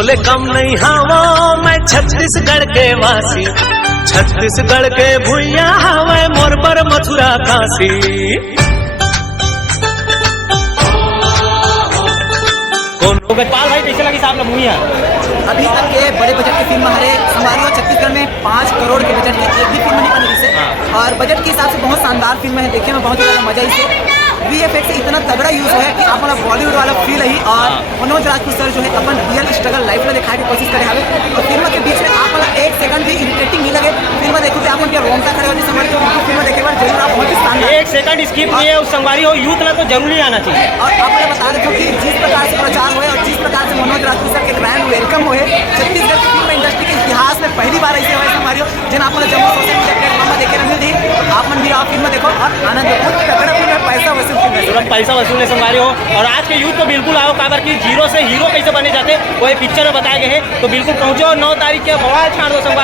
बोले कम नहीं हावो मैं छत्तीसगढ़ के वासी, छत्तीसगढ़ के भुइया हवे मोर पर मथुरा काशी। गोपाल भाई कैसे लगी साहब मूवी है? अभी तक के बड़े बजट की फिल्म हमारे संगवारी और छत्तीसगढ़ में 5 करोड़ के बजट की एक भी फिल्म नहीं बनी इससे, और बजट के हिसाब से बहुत शानदार फिल्म है, देखने में बहुत ही ज़्यादा मजा इसे। VFX इतना तगड़ा यूज है कि आप बॉलीवुड वाला फील है, और मनोज राजपूत सर जो है अपन रियल स्ट्रगल लाइफ में दिखाने की कोशिश करे हमें, और फिल्म के बीच में आप एक सेकंड भी इरिटेटिंग नहीं लगे। फिल्म देखो आप रोंगटा खड़े होते समय फिल्म देखे बाद जरूर आप बहुत शानदार एक सेकंड स्किप नहीं है उस संगवारी हो यूथ को जरूरी आना चाहिए। और आपको बता दें कि जिस प्रकार से प्रचार हुए और जिस प्रकार से मनोज राजपूत सर के ग्रैंड वेलकम हुए छत्तीसगढ़ की फिल्म इंडस्ट्री के इतिहास में पहली बार ऐसे हुए संगवारी हो जिन आप जम्मू सोशल मीडिया प्लेटफॉर्म में देखे मिल थी, आप भी आप फिल्म देखो और आनंद बहुत तगड़ा फिल्म है, पैसा वसूल फिल्म है, पैसा वसूलने संगवारी हो। और आज के यूथ को बिल्कुल आओ काबर की जीरो से हीरो कैसे बने जाते वो पिक्चर में बताए गए हैं, तो बिल्कुल पहुंचो 9 तारीख के बवाल छाड़ दो संगवारी।